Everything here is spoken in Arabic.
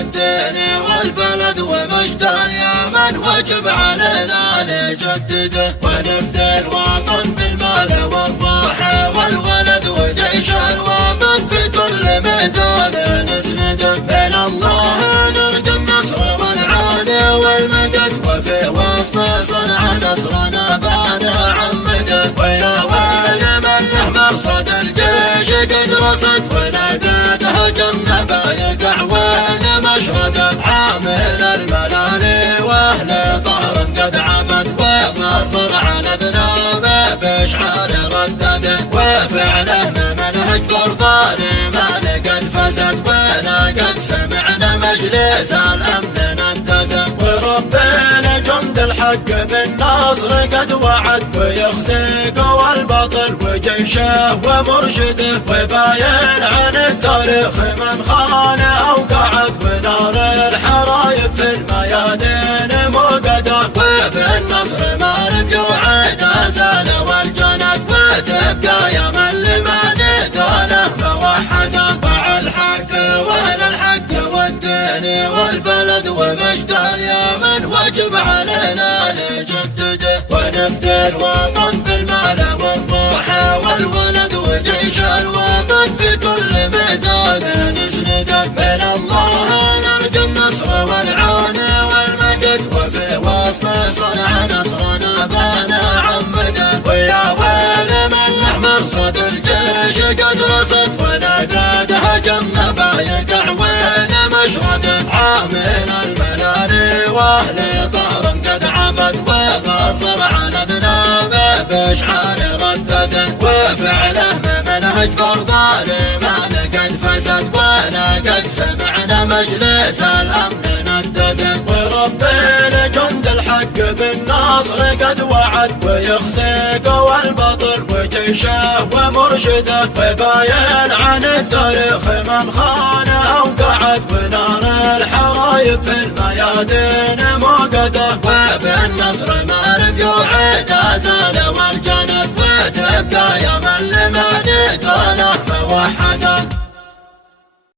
والدين والبلد ومجد اليمن، وجب علينا نجدده ونفدي الوطن بالمال والروح والولد، وجيش الوطن في كل ميدان نسنده. من الله نرجو النصر والعون والمدد، وفي وسط صنع نصرنا بانا عمده. ويا ويل من له مرصد الجيش قد رصد، ونادت هجمنا بايقع وين مشرده. عامل الملالي واهل طهر قد عبد، وظفر على ذنوبه بشعار ردده. وفعله منهج فرضان ما قد فسد، ولا قد سمعنا مجلس الامن ندده. وربنا جند الحق بالنصر قد وعد، ويخزي قوى الباطل وجيشه ومرشده. وباين عن التاريخ من خان او قعد، ونار الحرايب في الميادين موقده. وبالنصر ما نبي وعد ازال والجند، وتبقى يا من لمن دوله موحده. مع الحق واهل الحق والدين والبلد ومجد اليمن، وجب علينا نجدده ونفدي الوطن بالمال والروح والولد، وجيش الوطن في كل ميدان نسنده. من الله نرجو النصر والعون والمدد، وفي وسط صنع نصرنا بانا عمده. ويا ويل من له مرصد الجيش قد رصد، ونادى هجمنا بايقع وين مشرده. عامل الملالي واهل طهر قد عبد، وظفر على ذنوبه بشعار ردده. وفعله منهج فرضان ما قد فسد، ولا قد سمعنا مجلس الامن ندده. وربنا جند الحق بالنصر قد وعد، ويخزي قوى الباطل وجيشه ومرشده. وباين عن التاريخ من خان او قعد، ونار الحرايب في الميادين موقده. وبالنصر ما نبي وعد ازال والجند، وتبقى يا من لمن دوله موحده.